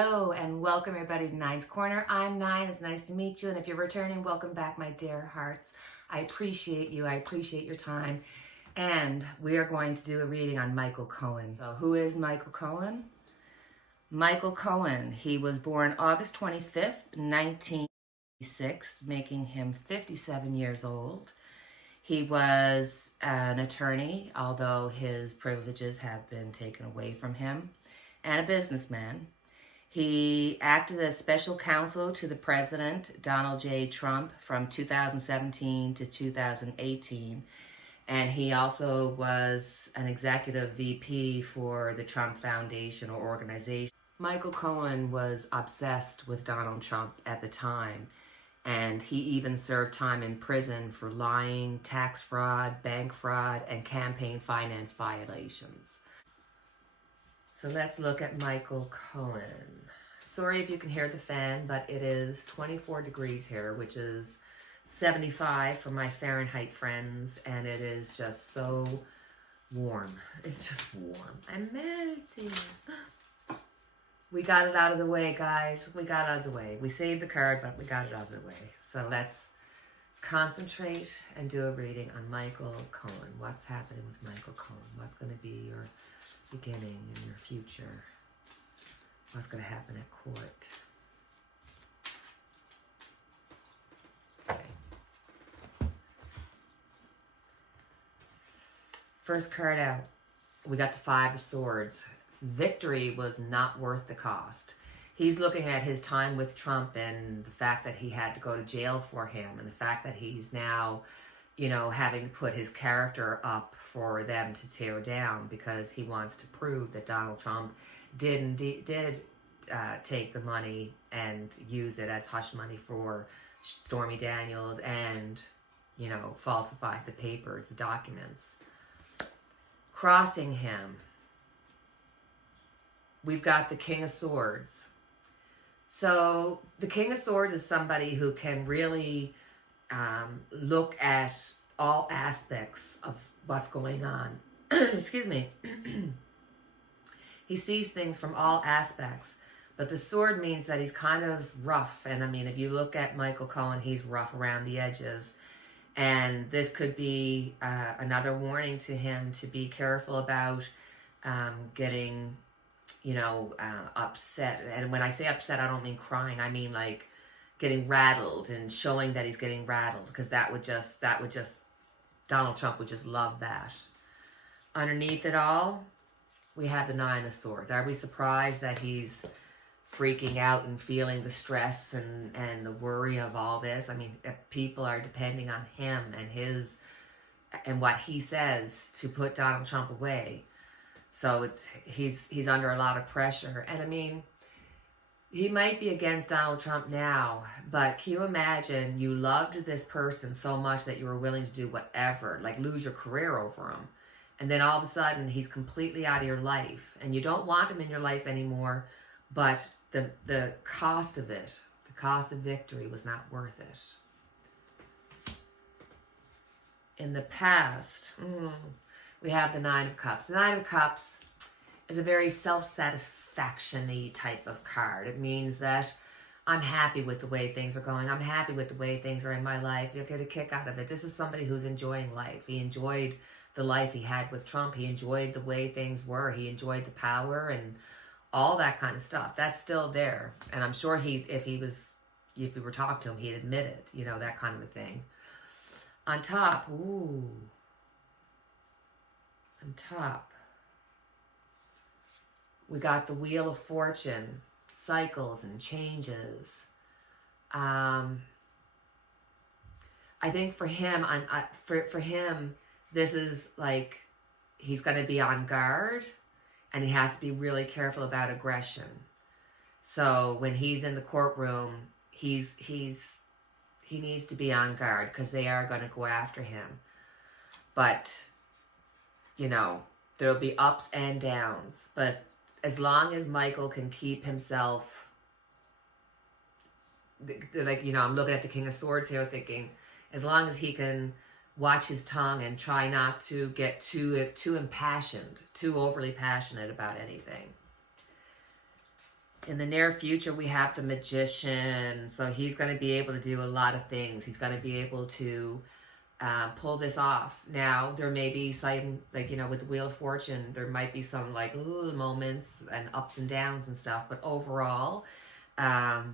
Hello and welcome everybody to Nine's Corner. I'm Nine. It's nice to meet you. And if you're returning, welcome back, my dear hearts. I appreciate you. I appreciate your time. And we are going to do a reading on Michael Cohen. So who is Michael Cohen? Michael Cohen. He was born August 25th, 1986, making him 57 years old. He was an attorney, although his privileges have been taken away from him, and a businessman. He acted as special counsel to the president, Donald J. Trump, from 2017 to 2018. And he also was an executive VP for the Trump Foundation or organization. Michael Cohen was obsessed with Donald Trump at the time. And he even served time in prison for lying, tax fraud, bank fraud, and campaign finance violations. So let's look at Michael Cohen. Sorry if you can hear the fan, but it is 24 degrees here, which is 75 for my Fahrenheit friends, and it is just so warm. It's just warm. I'm melting. We got it out of the way, guys. We got it out of the way. We saved the card, but we got it out of the way. So let's concentrate and do a reading on Michael Cohen. What's happening with Michael Cohen? What's going to be your beginning in your future? What's going to happen at court? Okay. First card out, we got the Five of Swords. Victory was not worth the cost. He's looking at his time with Trump and the fact that he had to go to jail for him, and the fact that he's now, you know, having to put his character up for them to tear down because he wants to prove that Donald Trump did take the money and use it as hush money for Stormy Daniels and, you know, falsified the papers, the documents. Crossing him, we've got the King of Swords. So the King of Swords is somebody who can really look at all aspects of what's going on. Excuse me. He sees things from all aspects. But the sword means that he's kind of rough. And I mean, if you look at Michael Cohen, he's rough around the edges. And this could be another warning to him to be careful about getting, you know, upset. And when I say upset, I don't mean crying. I mean like getting rattled and showing that he's getting rattled, because that would just, Donald Trump would just love that. Underneath it all, we have the Nine of Swords. Are we surprised that he's freaking out and feeling the stress and the worry of all this? I mean, people are depending on him and what he says to put Donald Trump away. So he's under a lot of pressure. And I mean, he might be against Donald Trump now, but can you imagine you loved this person so much that you were willing to do whatever, like lose your career over him. And then all of a sudden he's completely out of your life and you don't want him in your life anymore, but the cost of it, the cost of victory was not worth it. In the past, we have the Nine of Cups. The Nine of Cups is a very self-satisfaction-y type of card. It means that I'm happy with the way things are going. I'm happy with the way things are in my life. You'll get a kick out of it. This is somebody who's enjoying life. He enjoyed the life he had with Trump. He enjoyed the way things were. He enjoyed the power and all that kind of stuff. That's still there. And I'm sure if we were talking to him, he'd admit it, you know, that kind of a thing. On top, on top, we got the Wheel of Fortune, cycles and changes. I think for him, for him, this is like he's going to be on guard, and he has to be really careful about aggression. So when he's in the courtroom, he needs to be on guard because they are going to go after him. But, you know, there'll be ups and downs. But as long as Michael can keep himself, like, you know, I'm looking at the King of Swords here thinking, as long as he can watch his tongue and try not to get too impassioned, too overly passionate about anything. In the near future, we have the Magician. So he's going to be able to do a lot of things. He's going to be able to pull this off. Now, there may be some, like, with the Wheel of Fortune, there might be some, like, ooh, moments and ups and downs and stuff. But overall,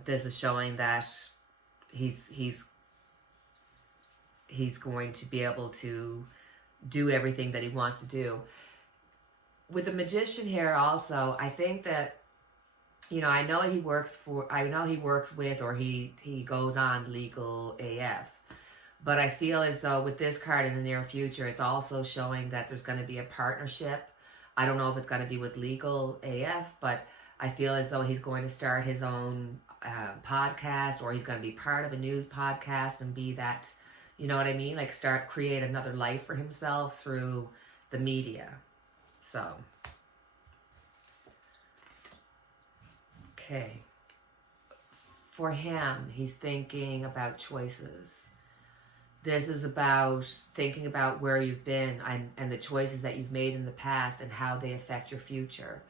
this is showing that he's going to be able to do everything that he wants to do. With the Magician here also, I think that, I know he works with, or he goes on Legal AF. But I feel as though with this card in the near future, it's also showing that there's going to be a partnership. I don't know if it's going to be with Legal AF, but I feel as though he's going to start his own podcast, or he's going to be part of a news podcast and be that, you know what I mean? Like create another life for himself through the media. So, okay. For him, he's thinking about choices. This is about thinking about where you've been and the choices that you've made in the past and how they affect your future.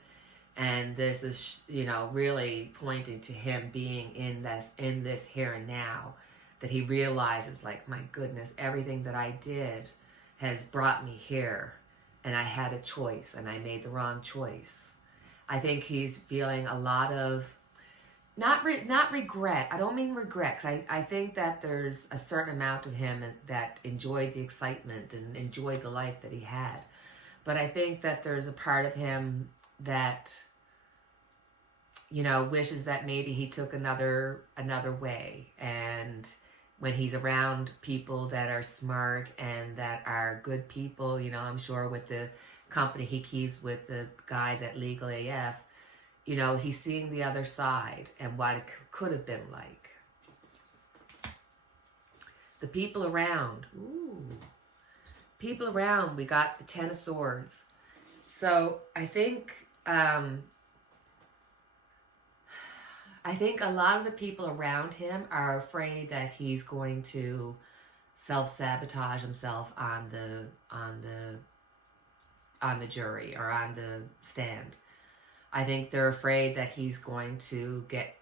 And this is, really pointing to him being in this here and now, that he realizes, like, my goodness, everything that I did has brought me here, and I had a choice and I made the wrong choice. I think he's feeling a lot of not regret. I don't mean regret, 'cause I think that there's a certain amount of him that enjoyed the excitement and enjoyed the life that he had. But I think that there's a part of him that, wishes that maybe he took another way. And when he's around people that are smart and that are good people, I'm sure with the company he keeps with the guys at Legal AF, he's seeing the other side and what it could have been like. The people around. Ooh. People around. We got the Ten of Swords. So I think a lot of the people around him are afraid that he's going to self-sabotage himself on the jury or on the stand. I think they're afraid that he's going to get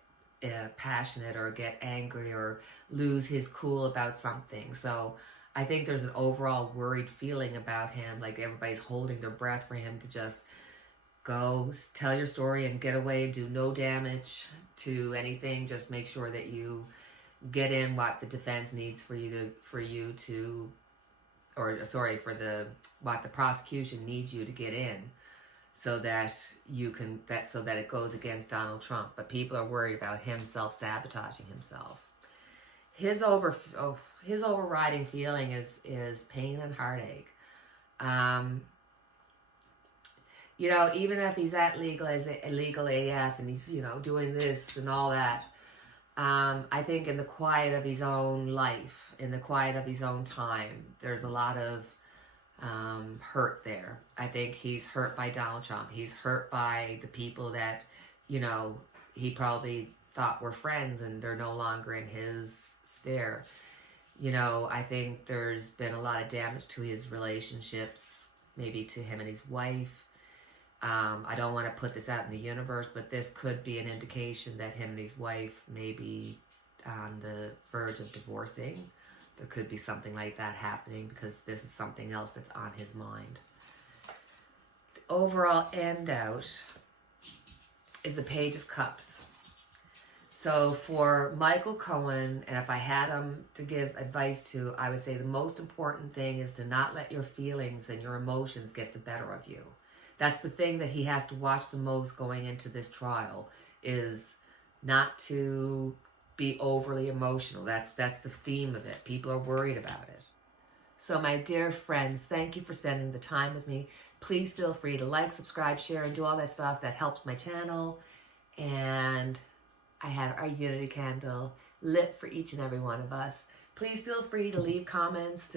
passionate or get angry or lose his cool about something. So I think there's an overall worried feeling about him, like everybody's holding their breath for him to just go tell your story and get away, do no damage to anything. Just make sure that you get in what the defense needs what the prosecution needs you to get in, so that it goes against Donald Trump. But people are worried about him self-sabotaging himself. His overriding feeling is pain and heartache. Even if he's at Legal AF and he's, doing this and all that, I think in the quiet of his own life, in the quiet of his own time, there's a lot of hurt there. I think he's hurt by Donald Trump. He's hurt by the people that, he probably thought were friends and they're no longer in his sphere. I think there's been a lot of damage to his relationships, maybe to him and his wife. I don't want to put this out in the universe, but this could be an indication that him and his wife may be on the verge of divorcing. There could be something like that happening because this is something else that's on his mind. The overall end out is the Page of Cups. So for Michael Cohen, and if I had him to give advice to, I would say the most important thing is to not let your feelings and your emotions get the better of you. That's the thing that he has to watch the most going into this trial, is not to be overly emotional. That's the theme of it. People are worried about it. So my dear friends, thank you for spending the time with me. Please feel free to like, subscribe, share, and do all that stuff that helps my channel. And I have our Unity candle lit for each and every one of us. Please feel free to leave comments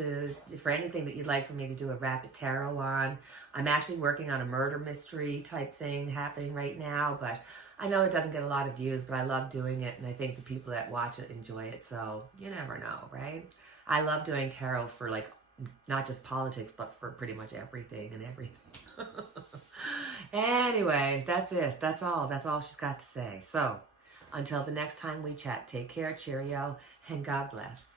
for anything that you'd like for me to do a rapid tarot on. I'm actually working on a murder mystery type thing happening right now, but I know it doesn't get a lot of views, but I love doing it, and I think the people that watch it enjoy it, so you never know, right? I love doing tarot for like not just politics, but for pretty much everything and everything. Anyway, that's it. That's all. That's all she's got to say. So, until the next time we chat, take care, cheerio, and God bless.